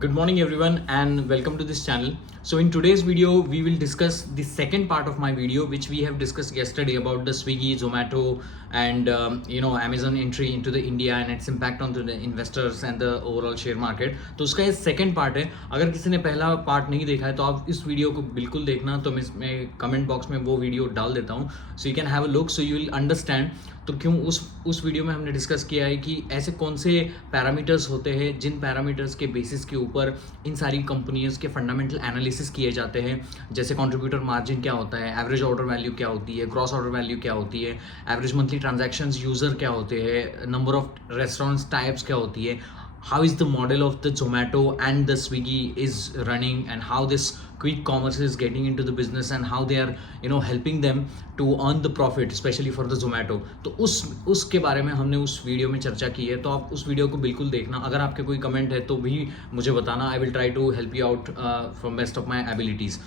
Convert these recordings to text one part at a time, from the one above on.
Good morning everyone and welcome to this channel. So in today's video we will discuss the second part of my video which we have discussed yesterday about the Swiggy, Zomato and Amazon entry into the India and its impact on the investors and the overall share market. तो उसका ये second part है. अगर किसी ने पहला part नहीं देखा है तो आप इस वीडियो को बिल्कुल देखना. तो मैं कमेंट बॉक्स में वो वीडियो डाल देता हूँ सो you can have a look so you will understand. तो क्यों उस वीडियो में हमने डिस्कस किया है कि ऐसे कौन से पैरामीटर्स होते हैं जिन पैरामीटर्स के बेसिस के ऊपर इन सारी कंपनीज के फंडामेंटल एनालिसिस किए जाते हैं. जैसे कंट्रीब्यूटर मार्जिन क्या होता है, एवरेज ऑर्डर वैल्यू क्या होती है, ग्रॉस ऑर्डर वैल्यू क्या होती है, एवरेज मंथली ट्रांजैक्शंस यूज़र क्या होते हैं, नंबर ऑफ रेस्टोरेंट्स टाइप्स क्या होती है, how is the model of the Zomato and the Swiggy is running and how this quick commerce is getting into the business and how they are helping them to earn the profit especially for the Zomato. तो उसके बारे में हमने उस video में चर्चा की है. तो आप उस वीडियो को बिल्कुल देखना. अगर आपके कोई कमेंट है तो भी मुझे बताना. I will try to help you out from best of my abilities.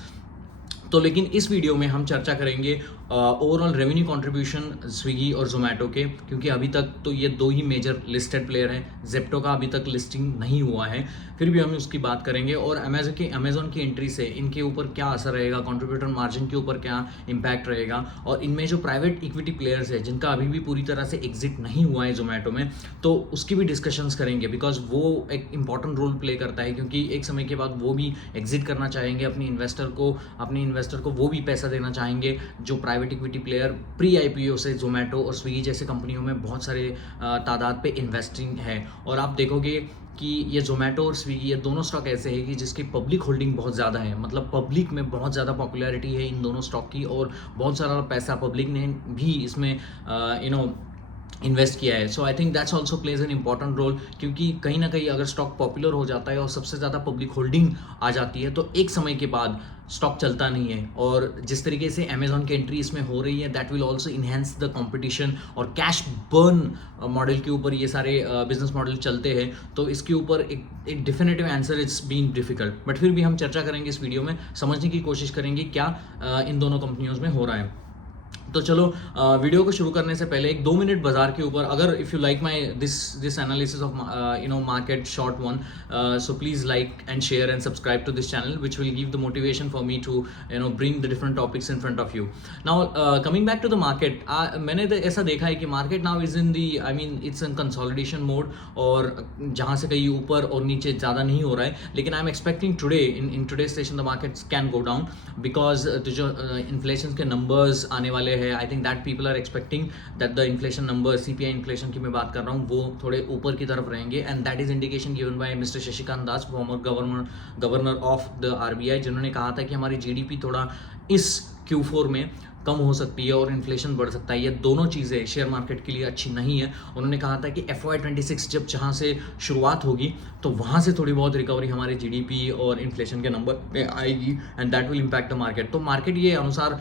तो लेकिन इस वीडियो में हम चर्चा करेंगे ओवरऑल रेवेन्यू कंट्रीब्यूशन स्विगी और जोमेटो के, क्योंकि अभी तक तो ये दो ही मेजर लिस्टेड प्लेयर हैं. जेप्टो का अभी तक लिस्टिंग नहीं हुआ है, फिर भी हम उसकी बात करेंगे. और अमेजोन की एंट्री से इनके ऊपर क्या असर रहेगा, कंट्रीब्यूटर मार्जिन के ऊपर क्या इम्पैक्ट रहेगा, और इनमें जो प्राइवेट इक्विटी प्लेयर्स है जिनका अभी भी पूरी तरह से एग्जिट नहीं हुआ है जोमेटो में, तो उसकी भी डिस्कशंस करेंगे. बिकॉज वो एक इंपॉर्टेंट रोल प्ले करता है, क्योंकि एक समय के बाद वो भी एग्जिट करना चाहेंगे. अपने इन्वेस्टर को वो भी पैसा देना चाहेंगे जो private equity player pre IPO से जोमेटो और स्विगी जैसे कंपनियों में बहुत सारे तादाद पे इन्वेस्टिंग है. और आप देखोगे कि ये जोमेटो और स्विगी ये दोनों स्टॉक ऐसे हैं कि जिसकी पब्लिक होल्डिंग बहुत ज़्यादा है. मतलब पब्लिक में बहुत ज़्यादा पॉपुलैरिटी है इन दोनों स्टॉक की, और बहुत सारा पैसा पब्लिक ने भी इसमें इन्वेस्ट किया है. So I think that's also plays an important role, क्योंकि कहीं ना कहीं अगर स्टॉक पॉपुलर हो जाता है और सबसे ज़्यादा पब्लिक होल्डिंग आ जाती है तो एक समय के बाद स्टॉक चलता नहीं है. और जिस तरीके से अमेजॉन की एंट्री इसमें हो रही है that will also enhance the competition. और कैश बर्न मॉडल के ऊपर ये सारे बिजनेस मॉडल चलते हैं, तो इसके ऊपर एक definitive answer it's been difficult. But फिर भी हम चर्चा करेंगे इस वीडियो में, समझने की कोशिश करेंगे क्या इन दोनों कंपनियों में हो रहा है. तो चलो वीडियो को शुरू करने से पहले एक 2 मिनट बाजार के ऊपर, अगर if you like my this analysis of market short one, so please like and share and subscribe to this channel which will give the motivation for me to bring the different topics in front of you. Now coming back to the market, मैंने तो ऐसा देखा है कि market now is in the it's in consolidation mode, और जहाँ से कहीं ऊपर और नीचे ज़्यादा नहीं हो रहा है. लेकिन I am expecting today in today session the markets can go down, because जो इन्फ्लेशन के नंबर्स आने वाले है, I think that people are expecting that the inflation number, CPI inflation की मैं बात कर रहा हूँ, वो थोड़े ऊपर की तरफ रहेंगे. And that is indication given by mister Shashikant Das, former governor of the RBI, जिन्होंने कहा था कि हमारी जीडीपी थोड़ा इस Q4 में कम हो सकती है और इन्फ्लेशन बढ़ सकता है. ये दोनों चीज़ें शेयर मार्केट के लिए अच्छी नहीं है. उन्होंने कहा था कि FY26 जब जहाँ से शुरुआत होगी तो वहाँ से थोड़ी बहुत रिकवरी हमारे जीडीपी और इन्फ्लेशन के नंबर में आएगी, and that will impact the market. तो मार्केट ये अनुसार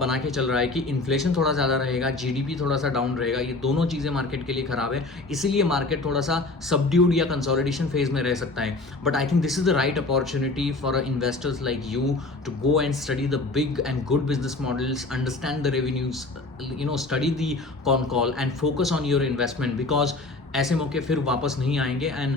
बना के चल रहा है कि इन्फ्लेशन थोड़ा ज़्यादा रहेगा, जीडीपी थोड़ा सा डाउन रहेगा. ये दोनों चीज़ें मार्केट के लिए ख़राब है, इसीलिए मार्केट थोड़ा सा सबड्यूड या कंसोलिडेशन फेज में रह सकता है. But I think this is the right opportunity for investors like you to go and study the big and good business models, understand the revenues, study the con call and focus on your investment, because ऐसे मौके फिर वापस नहीं आएंगे. And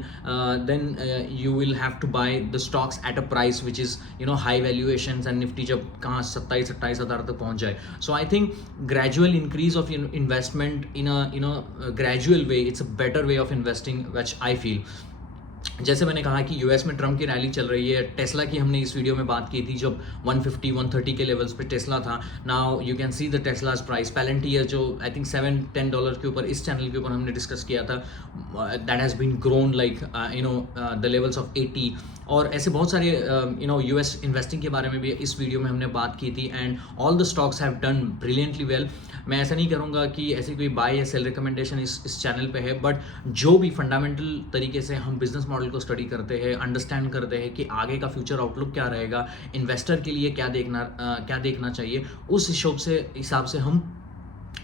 then you will have to buy the stocks at a price which is high valuations, and Nifty जब कहाँ 27-28 हज़ार तक पहुँच जाए. So I think gradual increase of investment in a gradual way, it's a better way of investing which I feel. जैसे मैंने कहा कि यूएस में ट्रम्प की रैली चल रही है. टेस्ला की हमने इस वीडियो में बात की थी जब 150-130 के लेवल्स पे टेस्ला था. Now you can see the Tesla's price. Palantir जो आई थिंक $7-10 के ऊपर इस चैनल के ऊपर हमने डिस्कस किया था, that has been grown like the levels of 80. और ऐसे बहुत सारे यूएस इन्वेस्टिंग के बारे में भी इस वीडियो में हमने बात की थी, and all the stocks have done brilliantly well. मैं ऐसा नहीं करूँगा कि ऐसी कोई बाय या सेल रिकमेंडेशन इस चैनल पे है, बट जो भी फंडामेंटल तरीके से हम बिजनेस मॉडल को स्टडी करते हैं, अंडरस्टैंड करते हैं कि आगे का फ्यूचर आउटलुक क्या रहेगा, इन्वेस्टर के लिए क्या देखना चाहिए, उस हिसाब से हम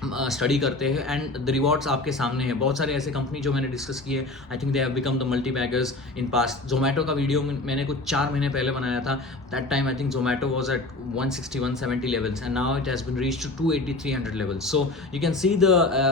स्टडी करते हैं एंड द रिवॉर्ड्स आपके सामने है। बहुत सारे ऐसे कंपनी जो मैंने डिस्कस किए, I think they have become the multi baggers in past. Zomato का वीडियो मैंने कुछ 4 महीने पहले बनाया था। That time I think Zomato was at 160-170 levels and now it has been reach to 280-300 levels. So you can see the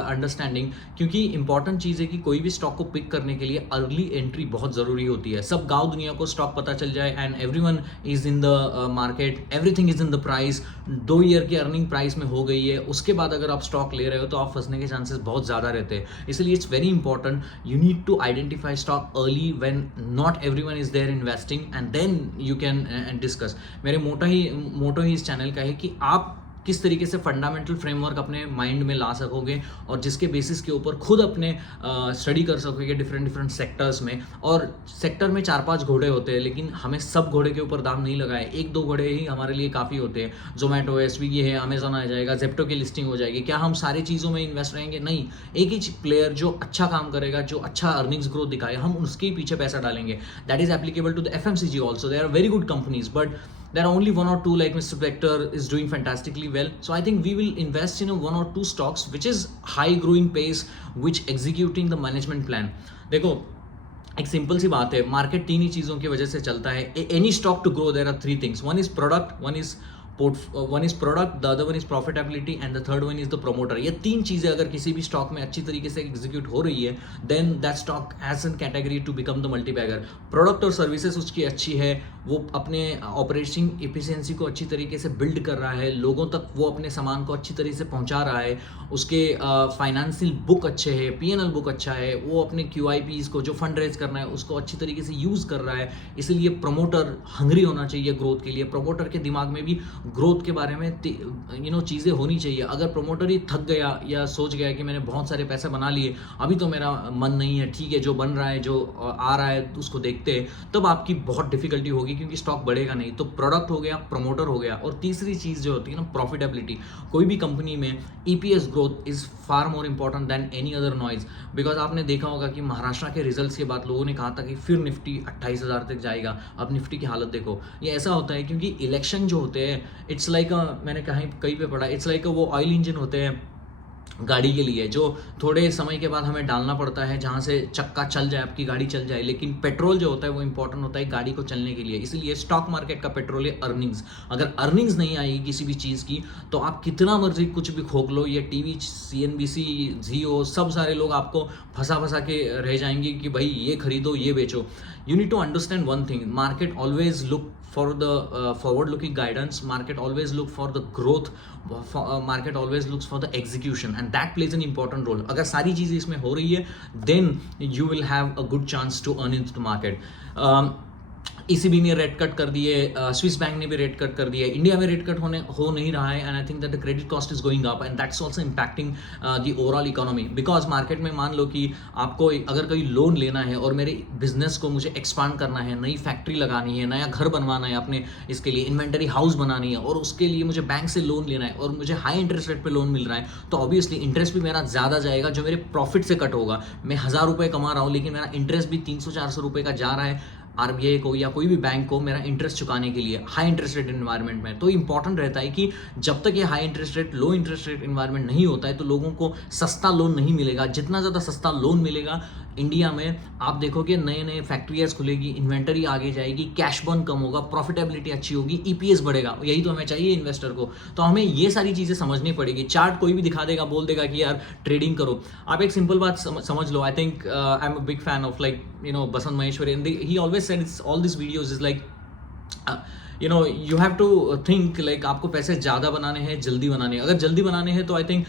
understanding, क्योंकि important चीज़ है कि कोई भी स्टॉक को पिक करने के लिए अर्ली एंट्री बहुत ज़रूरी होती है। सब गाँव दुनिया को स्टॉक पता चल जाए and everyone is in the market, everything is in the price, 2 year की अर्निंग प्राइस में हो गई है, उसके बाद अगर आप स्टॉक ले रहे हो तो आप फंसने के चांसेस बहुत ज़्यादा रहते हैं। इसलिए it's very important, you need to identify stock early when not everyone is there investing and then you can discuss. मेरे मोटो ही इस चैनल का है कि आप किस तरीके से फंडामेंटल फ्रेमवर्क अपने माइंड में ला सकोगे और जिसके बेसिस के ऊपर खुद अपने स्टडी कर सकोगे डिफरेंट सेक्टर्स में। और सेक्टर में 4-5 घोड़े होते हैं, लेकिन हमें सब घोड़े के ऊपर दाम नहीं लगाए, 1-2 घोड़े ही हमारे लिए काफ़ी होते हैं। जोमेटो है, स्विगी है, अमेजोन आ जाएगा, जेप्टो की लिस्टिंग हो जाएगी। क्या हम सारी चीज़ों में इन्वेस्ट रहेंगे? नहीं, एक ही प्लेयर जो अच्छा काम करेगा, जो अच्छा अर्निंग्स ग्रोथ दिखाए, हम उसके पीछे पैसा डालेंगे। That is applicable to the FMCG also. They are very good companies, but there are only 1 or 2, like Mr. Vector is doing fantastically well. So I think we will invest in 1 or 2 stocks which is high growing pace, which executing the management plan. देखो, एक simple सी बात है, market 3 ही चीज़ों की वजह से चलता है। Any stock to grow there are 3 things, one is product, one is product, the other one is profitability and the third one is the promoter। ये 3 चीज़ें अगर किसी भी स्टॉक में अच्छी तरीके से एग्जीक्यूट हो रही है, then that stock has an category to become the multi bagger. Product और सर्विसेज उसकी अच्छी है, वो अपने ऑपरेटिंग एफिशिएंसी को अच्छी तरीके से बिल्ड कर रहा है, लोगों तक वो अपने सामान को अच्छी तरीके से पहुंचा रहा है, उसके फाइनेंशियल बुक अच्छे है, P&L बुक अच्छा है, वो अपने QIPs को जो फंड रेज करना है उसको अच्छी तरीके से यूज़ कर रहा है। इसलिए प्रमोटर हंग्री होना चाहिए ग्रोथ के लिए। प्रमोटर के दिमाग में भी ग्रोथ के बारे में चीज़ें होनी चाहिए। अगर प्रमोटर ही थक गया या सोच गया कि मैंने बहुत सारे पैसे बना लिए, अभी तो मेरा मन नहीं है, ठीक है जो बन रहा है, जो आ रहा है उसको देखते हैं, तब आपकी बहुत डिफिकल्टी होगी, क्योंकि स्टॉक बढ़ेगा नहीं। तो प्रोडक्ट हो गया, प्रमोटर हो गया, और तीसरी चीज़ जो होती है ना, प्रॉफिटेबिलिटी। कोई भी कंपनी में EPS growth is far more important than any other noise. Because आपने देखा होगा कि महाराष्ट्र के रिजल्ट्स के बाद लोगों ने कहा था कि फिर निफ्टी 28,000 तक जाएगा। अब निफ्टी की हालत देखो। ये ऐसा होता है क्योंकि इलेक्शन जो होते हैं, इट्स लाइक मैंने कहीं पे पढ़ा, इट्स लाइक वो ऑयल इंजन होते हैं गाड़ी के लिए, जो थोड़े समय के बाद हमें डालना पड़ता है जहाँ से चक्का चल जाए, आपकी गाड़ी चल जाए। लेकिन पेट्रोल जो होता है वो इंपॉर्टेंट होता है गाड़ी को चलने के लिए। इसलिए स्टॉक मार्केट का पेट्रोल है अर्निंग्स। अगर अर्निंग्स नहीं आएगी किसी भी चीज़ की, तो आप कितना मर्जी कुछ भी खोक लो, ये TV, CNBC, जियो, सब सारे लोग आपको फंसा के रह जाएंगे कि भाई ये खरीदो, ये बेचो। You need to understand one thing, market always look for the forward looking guidance, market always look for the growth, market always looks for the execution, and that plays an important role। अगर सारी चीज़ें इसमें हो रही है, then you will have a good chance to earn into the market। ECB ने rate cut कर दिए, स्विस बैंक ने भी रेट कट कर दिया, इंडिया में रेट कट हो नहीं रहा है, and I think that the credit cost is going up and that's also impacting the overall economy. Because market में मान लो कि आपको अगर कोई लोन लेना है और मेरे बिजनेस को मुझे एक्सपांड करना है, नई फैक्ट्री लगानी है, नया घर बनवाना है, अपने इसके लिए इन्वेंटरी हाउस बनानी है, और उसके लिए मुझे बैंक से लोन लेना है और मुझे हाई इंटरेस्ट रेट पे लोन मिल रहा है, तो ऑब्वियसली इंटरेस्ट भी मेरा ज़्यादा जाएगा जो मेरे प्रॉफिट से कट होगा। मैं 1,000 रुपये कमा रहा हूँ, लेकिन मेरा इंटरेस्ट भी 300-400 रुपये का जा रहा है RBI को या कोई भी बैंक को मेरा इंटरेस्ट चुकाने के लिए हाई इंटरेस्ट रेट इन्वायरमेंट में। तो इंपॉर्टेंट रहता है कि जब तक ये हाई इंटरेस्ट रेट, लो इंटरेस्ट रेट इन्वायरमेंट नहीं होता है, तो लोगों को सस्ता लोन नहीं मिलेगा। जितना ज़्यादा सस्ता लोन मिलेगा इंडिया में, आप देखोगे नए फैक्ट्रीज खुलेगी, इन्वेंटरी आगे जाएगी, कैश बर्न कम होगा, प्रॉफिटेबिलिटी अच्छी होगी, EPS बढ़ेगा। यही तो हमें चाहिए इन्वेस्टर को। तो हमें ये सारी चीज़ें समझनी पड़ेगी। चार्ट कोई भी दिखा देगा, बोल देगा कि यार ट्रेडिंग करो। आप एक सिंपल बात समझ लो। I think I am a big fan of Basant Maheshwari, and he always said it's all this videos is like you have to think like आपको पैसे ज़्यादा बनाने हैं, जल्दी बनाने हैं। अगर जल्दी बनाने हैं तो I think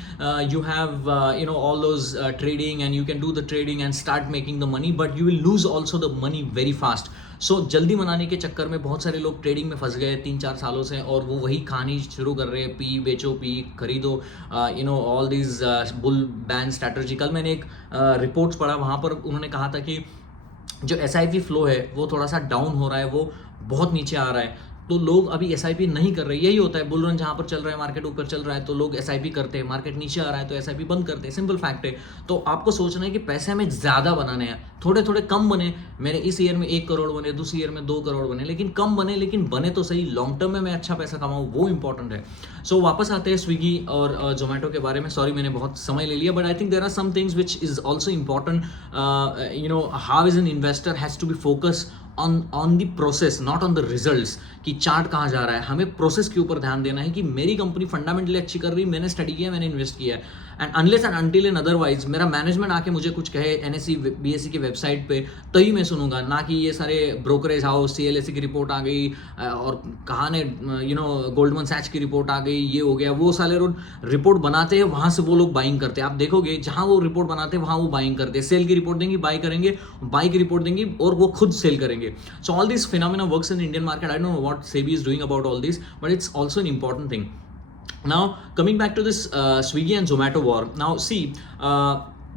you have all those trading, and you can do the trading and start making the money, but you will lose also the money very fast। So जल्दी बनाने के चक्कर में बहुत सारे लोग ट्रेडिंग में फंस गए 3-4 सालों से, और वो वही कहानी शुरू कर रहे हैं, पी बेचो, पी खरीदो, all this bull ban strategy. कल मैंने एक रिपोर्ट्स पढ़ा, वहाँ पर उन्होंने कहा था कि जो SIP फ्लो है वो थोड़ा सा डाउन हो रहा है, वो बहुत नीचे आ रहा है, तो लोग अभी SIP नहीं कर रहे। यही होता है, बुल रन जहाँ पर चल रहा है, मार्केट ऊपर चल रहा है तो लोग SIP करते हैं, मार्केट नीचे आ रहा है तो SIP बंद करते हैं। सिंपल फैक्ट है। तो आपको सोचना है कि पैसे हमें ज़्यादा बनाने हैं, थोड़े थोड़े कम बने, मेरे इस ईयर में 1 करोड़ बने, दूसरी ईयर में 2 करोड़ बने, लेकिन कम बने, लेकिन बने तो सही, लॉन्ग टर्म में मैं अच्छा पैसा कमाऊँ, वो इंपॉर्टेंट है। सो वापस आते हैं स्विगी और जोमेटो के बारे में। सॉरी मैंने बहुत समय ले लिया, but I think there are some things which is also important. How is an investor has to be focus on the process, not on the results, कि चार्ट कहाँ जा रहा है। हमें प्रोसेस के ऊपर ध्यान देना है कि मेरी कंपनी फंडामेंटली अच्छी कर रही है, मैंने स्टडी किया, मैंने इन्वेस्ट किया है, and unless and until and otherwise मेरा मैनेजमेंट आके मुझे कुछ कहे एनएससी बीएससी की वेबसाइट पे, तभी मैं सुनूंगा, ना कि ये सारे ब्रोकरेज हाउस, सीएलएससी की रिपोर्ट आ गई और कहाँ ने गोल्डमन सैच की रिपोर्ट आ गई, ये हो गया, वो सारे रिपोर्ट बनाते हैं, वहाँ से वो लोग बाइंग करते हैं। आप देखोगे जहाँ वो रिपोर्ट बनाते हैं वहाँ वो बाइंग करते हैं, सेल की रिपोर्ट देंगे, बाई करेंगे, बाई की रिपोर्ट देंगे और वो खुद सेल करेंगे। So all this phenomena works in Indian market. I don't know what SEBI is doing about all this, but it's also an important thing. Now coming back to this Swiggy and Zomato war. Now see,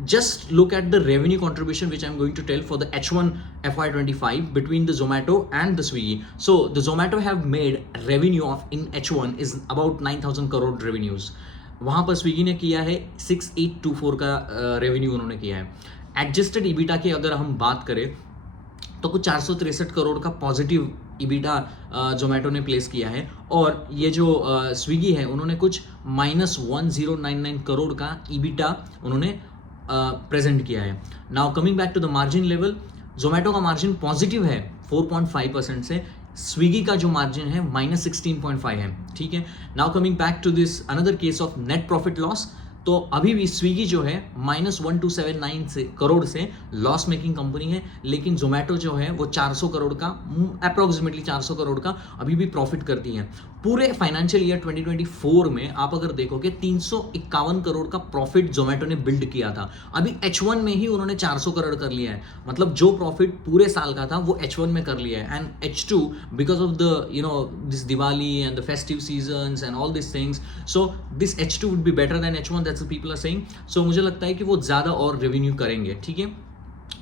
just look at the revenue contribution which I'm going to tell for the H1 FY25 between the Zomato and the Swiggy. So the Zomato have made revenue of in H1 is about 9,000 crore revenues. वहाँ पर Swiggy ने किया है 6824 का revenue उन्होंने किया है। Adjusted EBITDA की अगर हम बात करें तो कुछ 463 करोड़ का पॉजिटिव ईबिटा जोमेटो ने प्लेस किया है, और ये जो स्विगी है उन्होंने कुछ -1099 करोड़ का ईबिटा उन्होंने प्रेजेंट किया है। Now coming back to the margin level, Zomato का मार्जिन पॉजिटिव है 4.5% से, स्विगी का जो मार्जिन है -16.5 है, ठीक है। Now coming back to this another case of net profit loss, तो अभी भी स्विगी जो है -1279 करोड़ से लॉस मेकिंग कंपनी है, लेकिन जोमेटो जो है वो 400 करोड़ का, अप्रॉक्सीमेटली 400 करोड़ का अभी भी प्रॉफिट करती है। पूरे फाइनेंशियल ईयर 2024 में आप अगर देखोगे 351 करोड़ का प्रॉफिट जोमेटो ने बिल्ड किया था, अभी H1 में ही उन्होंने 400 करोड़ कर लिया है। मतलब जो प्रॉफिट पूरे साल का था वो H1 में कर लिया है, and H2 because of the this Diwali and the festive seasons and all this things, so this H2 would be better than H1, that's what people are saying. So मुझे लगता है कि वो ज़्यादा और रेवेन्यू करेंगे, ठीक है।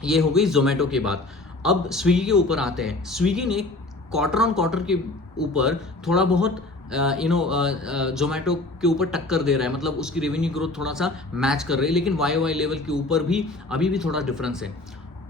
ये हो गई जोमेटो की बात। अब स्विगी के ऊपर आते हैं। स्विगी ने क्वार्टर ऑन क्वार्टर के ऊपर थोड़ा बहुत जोमेटो के ऊपर टक्कर दे रहा है, मतलब उसकी रेवेन्यू ग्रोथ थोड़ा सा मैच कर रही है, लेकिन वाई लेवल के ऊपर भी अभी भी थोड़ा डिफरेंस है।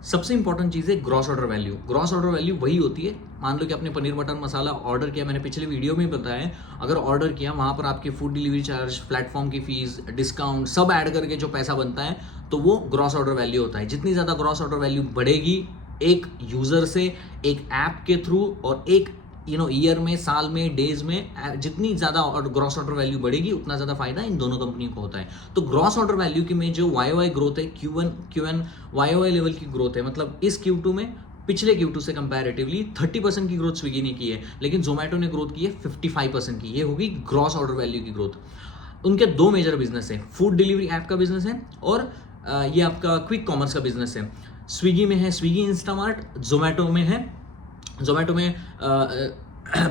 सबसे इंपॉर्टेंट चीज़ है gross order value. Gross order value वही होती है, मान लो कि आपने पनीर बटर मसाला ऑर्डर किया, मैंने पिछले वीडियो में बताया, अगर ऑर्डर किया वहाँ पर आपके फूड डिलीवरी चार्ज, प्लेटफॉर्म की फीस, डिस्काउंट सब ऐड करके जो पैसा बनता है, तो वो ग्रॉस ऑर्डर वैल्यू होता है। जितनी ज़्यादा ग्रॉस ऑर्डर वैल्यू बढ़ेगी एक यूज़र से, एक ऐप के थ्रू, और एक ईयर में, साल में, डेज में, जितनी ज़्यादा ग्रॉस ऑर्डर वैल्यू बढ़ेगी उतना ज़्यादा फायदा इन दोनों कंपनियों को होता है। तो ग्रॉस ऑर्डर वैल्यू की में जो वाई ग्रोथ है, Q1 वाई लेवल की ग्रोथ है, मतलब इस Q2 में पिछले Q2 से कंपैरेटिवली 30% की ग्रोथ स्विगी ने की है, लेकिन जोमेटो ने ग्रोथ की है 55% की। ये होगी ग्रॉस ऑर्डर वैल्यू की ग्रोथ। उनके दो मेजर बिजनेस है, फूड डिलीवरी ऐप का बिजनेस है और ये आपका क्विक कॉमर्स का बिजनेस है। स्विगी में है स्विगी इंस्टामार्ट, जोमेटो में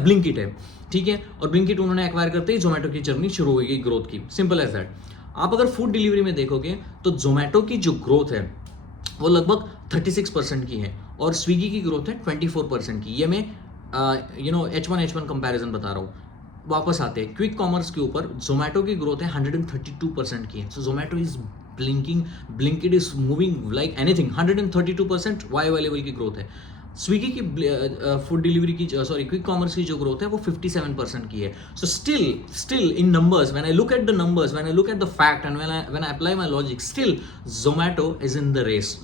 ब्लिंकिट है, ठीक है। और ब्लिंकिट उन्होंने एक्वायर करते ही जोमेटो की जर्नी शुरू हो गई ग्रोथ की, सिंपल एज दैट। आप अगर फूड डिलीवरी में देखोगे तो जोमेटो की जो ग्रोथ है वो लगभग 36% की है, और स्विगी की ग्रोथ है 24% की। ये मैं H1 कंपैरिजन बता रहा हूँ। वापस आते हैं क्विक कॉमर्स के ऊपर, जोमेटो की ग्रोथ है 132% की है। So Zomato is Blinkit is moving like anything. 132% Y level की ग्रोथ है। स्विगी की फूड डिलीवरी की क्विक कॉमर्स की जो ग्रोथ है वो 57% की है। So still in numbers, when I look at the numbers, when I look at the fact and when I apply my logic, still Zomato is in the race.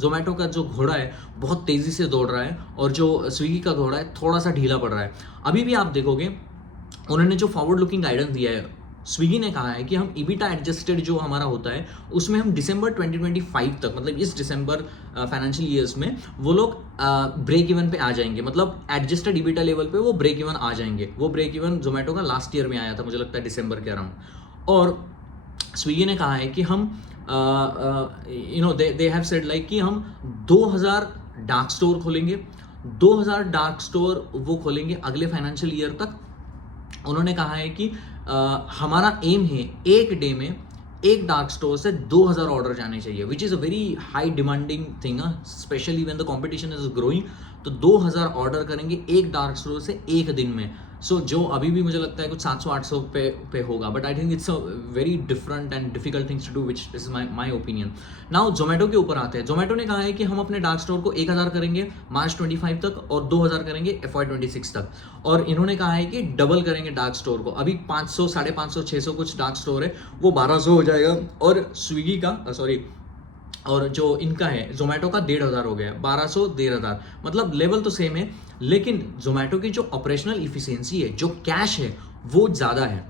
Zomato का जो घोड़ा है बहुत तेजी से दौड़ रहा है, और जो स्विगी का घोड़ा है थोड़ा सा ढीला पड़ रहा है। अभी भी आप देखोगे उन्होंने जो फॉरवर्ड लुकिंग गाइडेंस दिया है, स्विगी ने कहा है कि हम ईबिटा एडजस्टेड जो हमारा होता है उसमें हम दिसंबर 2025 तक, मतलब इस दिसंबर फाइनेंशियल ईयर्स में वो लोग ब्रेक इवन पे आ जाएंगे, मतलब एडजस्टेड ईबिटा लेवल पे वो ब्रेक इवन आ जाएंगे। वो ब्रेक इवन जोमेटो का लास्ट ईयर में आया था, मुझे लगता है दिसंबर के अराउंड। और स्विगी ने कहा है कि हम दे हैव सेड लाइक कि हम 2000 डार्क स्टोर खोलेंगे, 2000 डार्क स्टोर वो खोलेंगे अगले फाइनेंशियल ईयर तक। उन्होंने कहा है कि हमारा एम है एक डे में एक डार्क स्टोर से 2000 ऑर्डर जाने चाहिए, which is a very high demanding thing, specially when the competition is growing. तो 2000 ऑर्डर करेंगे एक डार्क स्टोर से एक दिन में। सो जो अभी भी मुझे लगता है कुछ 700-800 पे होगा, but I think it's a very different and difficult things to do, which is my opinion. Now Zomato के ऊपर आते हैं। जोमेटो ने कहा है कि हम अपने डार्क स्टोर को 1000 करेंगे मार्च 25 तक और 2000 करेंगे FY26 तक, और इन्होंने कहा है कि डबल करेंगे डार्क स्टोर को। अभी 500, 550, 600 कुछ डार्क स्टोर है, वो 1200 हो जाएगा, और स्विगी का और जो इनका है जोमेटो का 1500 हो गया, 1200 1500, मतलब लेवल तो सेम है, लेकिन जोमेटो की जो ऑपरेशनल इफिशियंसी है, जो कैश है, वो ज़्यादा है।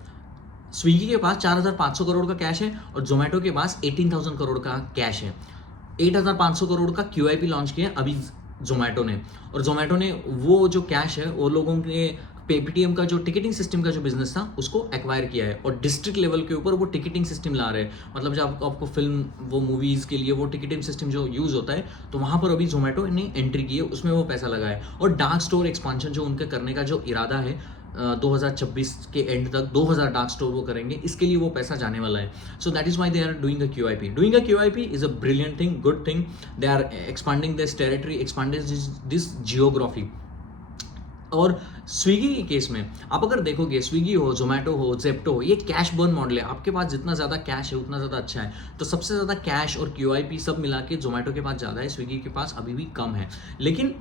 स्विगी के पास 4500 करोड़ का कैश है और जोमेटो के पास 18,000 करोड़ का कैश है। 8500 करोड़ का QIP लॉन्च किया अभी जोमेटो ने, और जोमेटो ने वो जो कैश है वो लोगों के पेटीएम का जो टिकटिंग सिस्टम का जो बिजनेस था उसको एक्वायर किया है, और डिस्ट्रिक्ट लेवल के ऊपर वो टिकटिंग सिस्टम ला रहे हैं। मतलब जब आपको फिल्म, वो मूवीज़ के लिए वो टिकटिंग सिस्टम जो यूज़ होता है, तो वहाँ पर अभी जोमेटो ने एंट्री की है, उसमें वो पैसा लगाया है। और डार्क स्टोर एक्सपांशन जो उनके करने का जो इरादा है 2026 के एंड तक 2000 डार्क स्टोर वो करेंगे, इसके लिए वो पैसा जाने वाला है। So that is why they are doing a QIP। Doing a QIP is a brilliant thing, good thing. They are expanding this territory, expanding this geography. और स्विगी के केस में आप अगर देखोगे, स्विगी हो, जोमेटो हो, जेप्टो हो, ये कैश बर्न मॉडल है। आपके पास जितना ज़्यादा कैश है उतना ज़्यादा अच्छा है। तो सबसे ज़्यादा कैश और QIP सब मिला के जोमेटो के पास ज़्यादा है, स्विगी के पास अभी भी कम है। लेकिन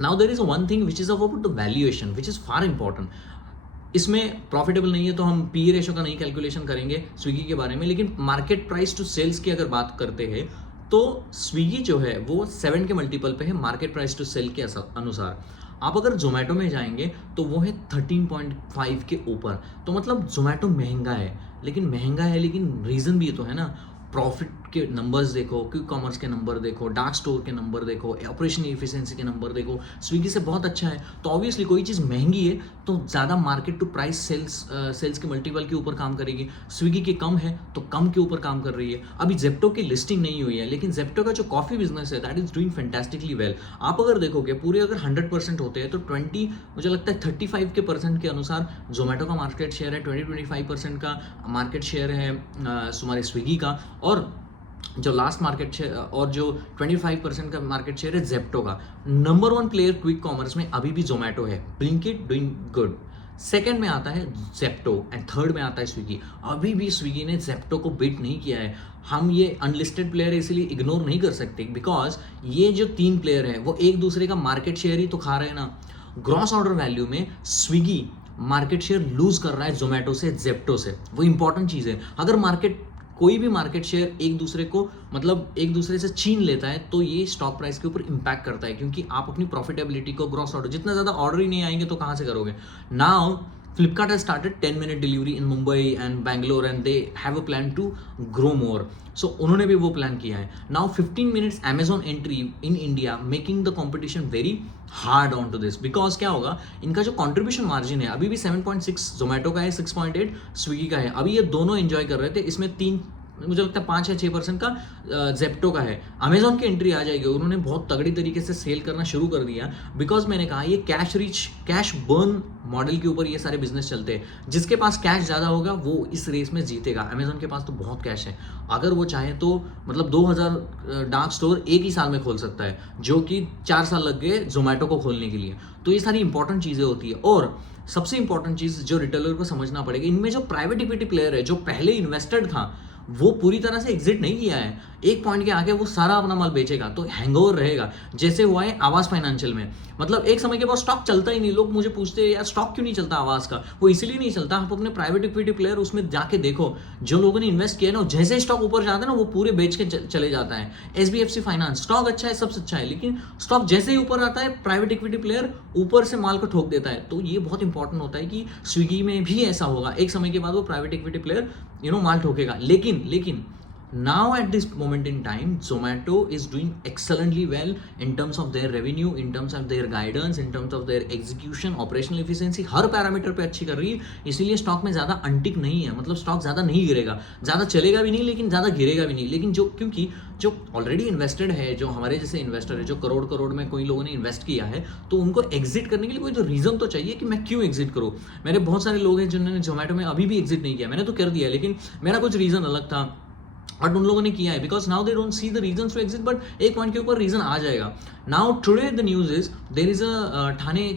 now there is one thing which is about the valuation, which is far important. इसमें प्रॉफिटेबल नहीं है तो हम PE रेशो का नहीं कैलकुलेशन करेंगे स्विगी के बारे में, लेकिन मार्केट प्राइस टू सेल्स की अगर बात करते हैं तो स्विगी जो है वो 7 के मल्टीपल पे है मार्केट प्राइस टू सेल के अनुसार। आप अगर जोमेटो में जाएंगे तो वो है 13.5 के ऊपर। तो मतलब जोमेटो महंगा है, लेकिन रीज़न भी तो है ना। प्रॉफिट के नंबर्स देखो, क्विक कॉमर्स के नंबर देखो, डार्क स्टोर के नंबर देखो, ऑपरेशनल एफिशिएंसी के नंबर देखो, स्विगी से बहुत अच्छा है। तो ऑब्वियसली कोई चीज़ महंगी है तो ज़्यादा मार्केट टू प्राइस सेल्स के मल्टीपल के ऊपर काम करेगी। स्विगी के कम है तो कम के ऊपर काम कर रही है। अभी जेप्टो की लिस्टिंग नहीं हुई है, लेकिन जेप्टो का जो कॉफ़ी बिजनेस है that is doing fantastically well. आप अगर देखोगे पूरे अगर 100% होते हैं तो 20, मुझे लगता है 35 के % के अनुसार जोमेटो का मार्केट शेयर है, 20-25% का मार्केट शेयर है हमारे स्विगी का, और जो लास्ट मार्केट शेयर और जो 25% का मार्केट शेयर है जेप्टो का। नंबर 1 प्लेयर क्विक कॉमर्स में अभी भी जोमेटो है, ब्लिंकिट डूइंग गुड। सेकंड में आता है जेप्टो एंड थर्ड में आता है स्विगी। अभी भी स्विगी ने जेप्टो को बीट नहीं किया है। हम ये अनलिस्टेड प्लेयर है इसलिए इग्नोर नहीं कर सकते, बिकॉज ये जो 3 प्लेयर है वो एक दूसरे का मार्केट शेयर ही तो खा रहे हैं ना। ग्रॉस ऑर्डर वैल्यू में स्विगी मार्केट शेयर लूज कर रहा है जोमेटो से, जेप्टो से। वो इंपॉर्टेंट चीज़ है। अगर कोई भी मार्केट शेयर एक दूसरे से छीन लेता है तो ये स्टॉक प्राइस के ऊपर इंपैक्ट करता है, क्योंकि आप अपनी प्रॉफिटेबिलिटी को ग्रॉस ऑर्डर, जितना ज़्यादा ऑर्डर ही नहीं आएंगे तो कहाँ से करोगे। Now Flipkart has started 10-minute delivery in Mumbai and Bangalore and they have a plan to grow more. So उन्होंने भी वो प्लान किया है। Now 15 minutes Amazon entry in India making the competition very hard onto this, because क्या होगा, इनका जो contribution margin है अभी भी 7.6 जोमेटो का है, 6.8 स्विगी का है। अभी ये दोनों एंजॉय कर रहे थे, इसमें 3, मुझे लगता है 5 या 6% का जेप्टो का है। अमेजॉन की एंट्री आ जाएगी, उन्होंने बहुत तगड़ी तरीके से सेल करना शुरू कर दिया, बिकॉज मैंने कहा ये कैश बर्न मॉडल के ऊपर ये सारे बिजनेस चलते हैं। जिसके पास कैश ज़्यादा होगा वो इस रेस में जीतेगा। अमेजॉन के पास तो बहुत कैश है, अगर वो चाहे तो मतलब 2000 डार्क स्टोर एक ही साल में खोल सकता है, जो कि 4 साल लग गए जोमेटो को खोलने के लिए। तो ये सारी इंपॉर्टेंट चीज़ें होती है। और सबसे इंपॉर्टेंट चीज़ जो रिटेलर को समझना पड़ेगा, इनमें जो प्राइवेट इक्विटी प्लेयर है, जो पहले इन्वेस्टेड था, वो पूरी तरह से एग्जिट नहीं किया है। एक पॉइंट के आगे वो सारा अपना माल बेचेगा तो हैंगओवर रहेगा, जैसे हुआ है आवास फाइनेंशियल में। मतलब एक समय के बाद स्टॉक चलता ही नहीं। लोग मुझे पूछते हैं यार स्टॉक क्यों नहीं चलता आवास का, वो इसलिए नहीं चलता। आप अपने प्राइवेट इक्विटी प्लेयर उसमें जाके देखो, जो लोगों ने इन्वेस्ट किया ना, जैसे स्टॉक ऊपर जाता है ना वो पूरे बेच के चले जाता है। SBFC फाइनेंस स्टॉक अच्छा है, सबसे अच्छा है, लेकिन स्टॉक जैसे ही ऊपर आता है प्राइवेट इक्विटी प्लेयर ऊपर से माल को ठोक देता है। तो ये बहुत इंपॉर्टेंट होता है कि स्विगी में भी ऐसा होगा, एक समय के बाद वो प्राइवेट इक्विटी प्लेयर माल ठोकेगा। लेकिन now at this moment in time Zomato is doing excellently well in terms of their revenue, in terms of their guidance, in terms of their execution, operational efficiency, her parameter पे अच्छी कर रही है। इसीलिए stock में ज़्यादा untick नहीं है, मतलब स्टॉक ज़्यादा नहीं गिरेगा, ज़्यादा चलेगा भी नहीं लेकिन ज़्यादा गिरेगा भी नहीं। लेकिन क्योंकि जो ऑलरेडी इन्वेस्टेड है, जो हमारे जैसे इन्वेस्टर है, जो करोड़ में कोई लोगों ने इन्वेस्ट किया है, तो उनको एग्जिट करने के लिए कोई तो रीज़न तो चाहिए कि मैं क्यों एग्जिट करूँ। मेरे बहुत सारे लोग हैं जिन्होंने जोमेटो में अभी भी एग्जिट नहीं किया, मैंने तो कर दिया, लेकिन मेरा कुछ रीज़न अलग था। बट उन लोगों ने किया है because now they don't see the reason to exit, but एक पॉइंट के ऊपर रीजन आ जाएगा. Now today the news is there is a Thane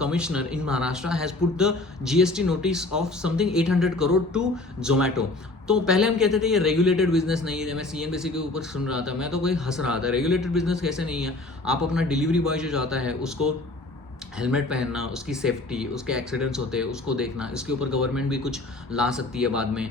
commissioner in Maharashtra has put the GST notice of something 800 crore to Zomato. तो पहले हम कहते थे ये रेगुलेटेड बिजनेस नहीं है. मैं सीएनबीसी के ऊपर सुन रहा था, मैं तो कोई हंस रहा था. रेगुलेटेड बिजनेस कैसे नहीं है? आप अपना डिलीवरी बॉय जो जाता है उसको हेलमेट पहनना, उसकी सेफ्टी, उसके एक्सीडेंट्स होते हैं उसको देखना, इसके ऊपर गवर्नमेंट भी कुछ ला सकती है बाद में.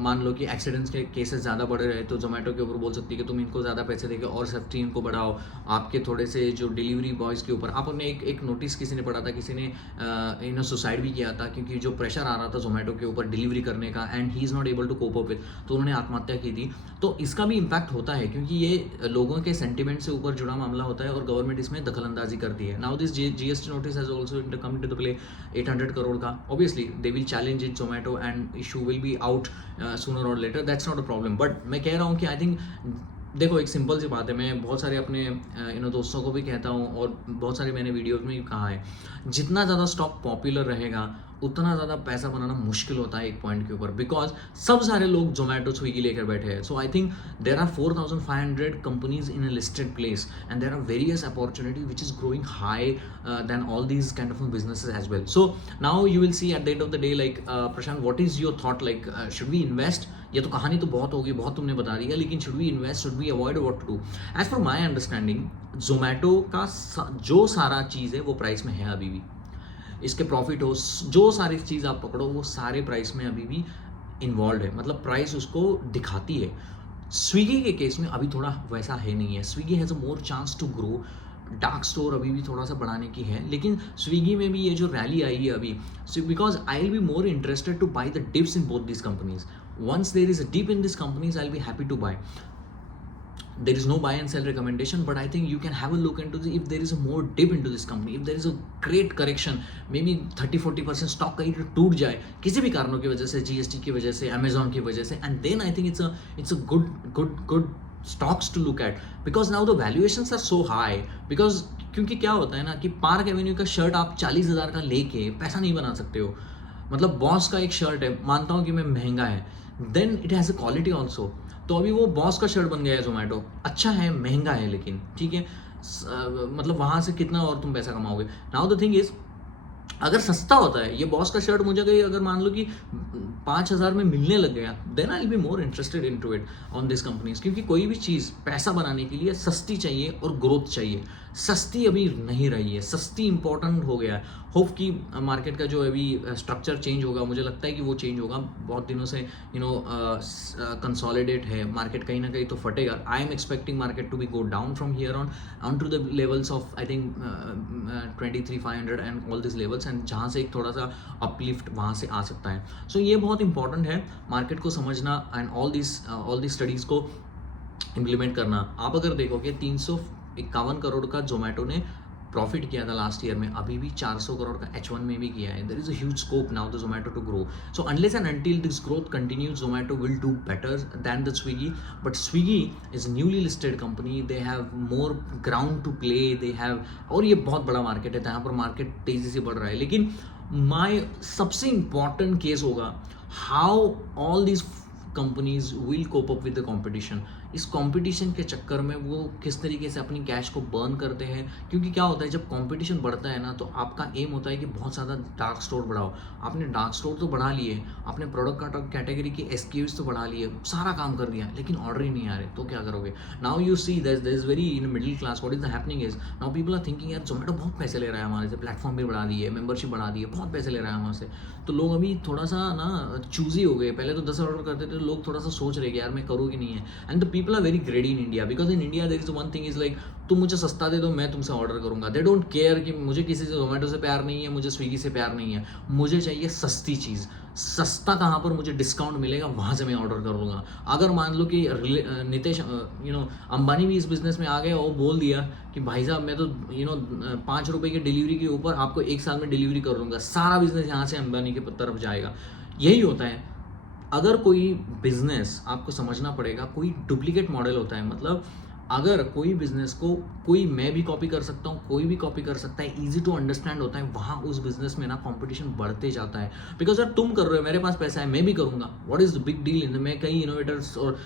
मान लो कि एक्सीडेंट्स के केसेस ज़्यादा बढ़ रहे हैं तो जोमेटो के ऊपर बोल सकती है कि तुम इनको ज़्यादा पैसे देके और सेफ्टी इनको बढ़ाओ. आपके थोड़े से जो डिलीवरी बॉयज़ के ऊपर आपने एक नोटिस किसी ने पढ़ा था, किसी ने सुसाइड भी किया था क्योंकि जो प्रेशर आ रहा था जोमेटो के ऊपर डिलीवरी करने का and he is not able to cope up with, तो उन्होंने आत्महत्या की थी. तो इसका भी इम्पैक्ट होता है क्योंकि ये लोगों के सेंटिमेंट से ऊपर जुड़ा मामला होता है और गवर्नमेंट इसमें दखलंदाजी करती है. Now this GST notice has also come into the play 800 crore का. Obviously they will challenge it Zomato and issue will be out sooner or later, that's not a problem. But मैं कह रहा हूँ कि आई थिंक देखो एक simple सी बात है, मैं बहुत सारे अपने दोस्तों को भी कहता हूँ और बहुत सारे मैंने वीडियोज में भी कहा है, जितना ज़्यादा स्टॉक पॉपुलर रहेगा उतना ज़्यादा पैसा बनाना मुश्किल होता है एक पॉइंट के ऊपर, बिकॉज सब सारे लोग जोमेटो स्विगी लेकर बैठे हैं. So I think there are 4500 companies in a listed place and there are various opportunity which is growing high than all these kind of businesses as well. So now you will see at the end of the day like Prashant, what is your thought, like should we invest? ये तो कहानी तो बहुत होगी, बहुत तुमने बता दिया, लेकिन should we invest, should we avoid, what to do? As for my understanding Zomato का जो सारा चीज़ है वो प्राइस में है अभी भी. इसके प्रॉफिट हो, जो सारी चीज़ आप पकड़ो वो सारे प्राइस में अभी भी इन्वॉल्व है, मतलब प्राइस उसको दिखाती है. स्विगी के केस में अभी थोड़ा वैसा है नहीं है. Swiggy has a more chance to grow. Dark store अभी भी थोड़ा सा बढ़ाने की है, लेकिन स्विगी में भी ये जो रैली आई है अभी, because I will be more interested two by the dips in both this companies. once there is a dip in these companies, I'll be happy to buy. There is no buy and sell recommendation, but I think you can have a look into if there is a more dip into this company, if there is a great correction, maybe 30-40% stock कहीं टूट जाए किसी भी कारणों की वजह से, GST की वजह से, अमेजॉन की वजह से, and then I think it's a good stocks to look at, because now the valuations are so high. Because क्योंकि क्या होता है ना कि पार्क एवेन्यू का शर्ट आप 40,000 का लेके पैसा नहीं बना सकते हो. मतलब बॉस का एक शर्ट है, मानता हूँ कि मैं महंगा है, then it has a quality also. तो अभी वो बॉस का शर्ट बन गया है जोमेटो, अच्छा है, महंगा है, लेकिन ठीक है, मतलब वहाँ से कितना और तुम पैसा कमाओगे. नाउ द थिंग इज, अगर सस्ता होता है ये बॉस का शर्ट, मुझे कहीं अगर मान लो कि 5,000 में मिलने लग गया, then I will be more interested in to it on this companies. क्योंकि कोई भी चीज़ पैसा बनाने के लिए सस्ती चाहिए और ग्रोथ चाहिए. सस्ती अभी नहीं रही है, सस्ती इंपॉर्टेंट हो गया है. होप कि मार्केट का जो अभी स्ट्रक्चर चेंज होगा, मुझे लगता है कि वो चेंज होगा. बहुत दिनों से कंसोलिडेट है मार्केट, कहीं ना कहीं तो फटेगा. I am expecting market to be go down from here on to the levels of I think 23,500 and all this levels, and जहाँ से एक थोड़ा सा अपलिफ्ट वहाँ से आ सकता है. सो ये बहुत इंपॉर्टेंट है मार्केट को समझना एंड ऑल दिस स्टडीज़ को इम्प्लीमेंट करना. आप अगर देखोगे 351 करोड़ का जोमेटो ने प्रॉफिट किया था लास्ट ईयर में, अभी भी 400 करोड़ का H1 में भी किया है. There is a huge scope now the Zomato to grow. So unless and until this growth continues, Zomato will do better than the Swiggy. But Swiggy is newly listed company, they have more ground to play, they have, और ये बहुत बड़ा market है, यहाँ पर market तेजी से बढ़ रहा है. लेकिन माई सबसे इंपॉर्टेंट केस होगा how all this companies will cope up with the competition. इस कंपटीशन के चक्कर में वो किस तरीके से अपनी कैश को बर्न करते हैं. क्योंकि क्या होता है, जब कंपटीशन बढ़ता है ना, तो आपका एम होता है कि बहुत ज़्यादा डार्क स्टोर बढ़ाओ. आपने डार्क स्टोर तो बढ़ा लिए, आपने प्रोडक्ट कैटेगरी की SKUs तो बढ़ा लिए, सारा काम कर दिया, लेकिन ऑर्डर ही नहीं आ रहे, तो क्या करोगे. Now you see there is very in middle class, what is the happening is, now people are thinking यार जोमेटो बहुत पैसे ले रहा है हमारे से, प्लेटफॉर्म भी बढ़ा दिए, मेंबरशिप बढ़ा दी है, बहुत पैसे ले रहा है हमारे से. तो लोग अभी थोड़ा सा ना चूजी हो गए. पहले तो 10 ऑर्डर करते थे, लोग थोड़ा सा सोच रहे कि यार मैं करूँ कि नहीं है. And the people are very greedy in India, because in India there is one thing is like, तुम मुझे सस्ता दे दो, मैं तुमसे ऑर्डर करूंगा. दे डोंट केयर कि मुझे किसी से जोमेटो से प्यार नहीं है, मुझे स्विगी से प्यार नहीं है, मुझे चाहिए सस्ती चीज़. सस्ता कहाँ पर मुझे डिस्काउंट मिलेगा वहाँ से मैं ऑर्डर करूँगा. अगर मान लो कि नितेश अंबानी भी इस बिजनेस में आ गए और बोल दिया कि भाई साहब मैं तो 5 रुपये की डिलीवरी के ऊपर आपको 1 साल में डिलीवरी कर दूँगा, सारा बिजनेस यहाँ से अंबानी की तरफ जाएगा. यही होता है. अगर कोई बिजनेस, आपको समझना पड़ेगा, कोई डुप्लीकेट मॉडल होता है. मतलब अगर कोई बिजनेस को कोई मैं भी कॉपी कर सकता हूँ, कोई भी कॉपी कर सकता है, इजी टू अंडरस्टैंड होता है, वहाँ उस बिजनेस में ना कंपटीशन बढ़ते जाता है। बिकॉज यार तुम कर रहे हो, मेरे पास पैसा है, मैं भी करूँगा, what is the big deal in, मैं कई इनोवेटर्स और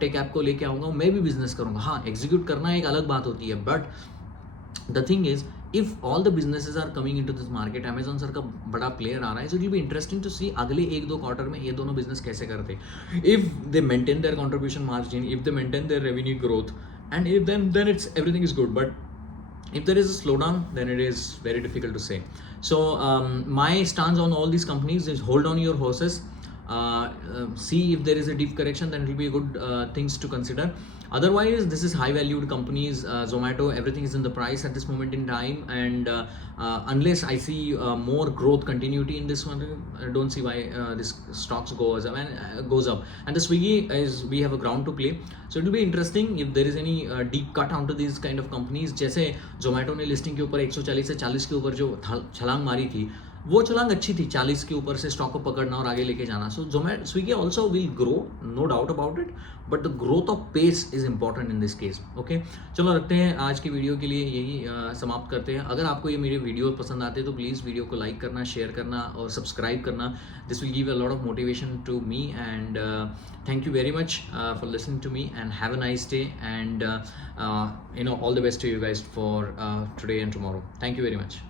टेक ऐप को लेके आऊँगा, मैं भी बिजनेस करूँगा। हाँ, एग्जीक्यूट करना एक अलग बात होती है, but the thing is if all the businesses are coming into this market, Amazon sir का बड़ा प्लेयर आ रहा है, so it will be interesting to see अगले 1-2 क्वार्टर में ये दोनों बिजनेस कैसे करते। If they maintain their contribution margin, if they maintain their revenue growth, and if then it's everything is good. But if there is a slowdown, then it is very difficult to say. So my stance on all these companies is hold on your horses. See if there is a deep correction, then it will be good things to consider. Otherwise, this is high valued companies. Zomato, everything is in the price at this moment in time, and unless I see more growth continuity in this one, I don't see why this stocks goes up. And the Swiggy is, we have a ground to play, so it will be interesting if there is any deep cut onto these kind of companies. जैसे Zomato ने listing के ऊपर 140 से 40 के ऊपर जो छलांग मारी थी, वो छलांग अच्छी थी, 40 के ऊपर से स्टॉक को पकड़ना और आगे लेके जाना। So Zomato, Swiggy also will grow, no doubt about it, but the growth of pace is important in this case. Okay, चलो रखते हैं आज की वीडियो के लिए यही समाप्त करते हैं। अगर आपको ये मेरे वीडियो पसंद आते हैं तो प्लीज़ वीडियो को लाइक करना, शेयर करना और सब्सक्राइब करना। This will give a lot of motivation to me, and thank you very much for listening to me, and have a nice day, and all the best to you guys for today and tomorrow. Thank you very much.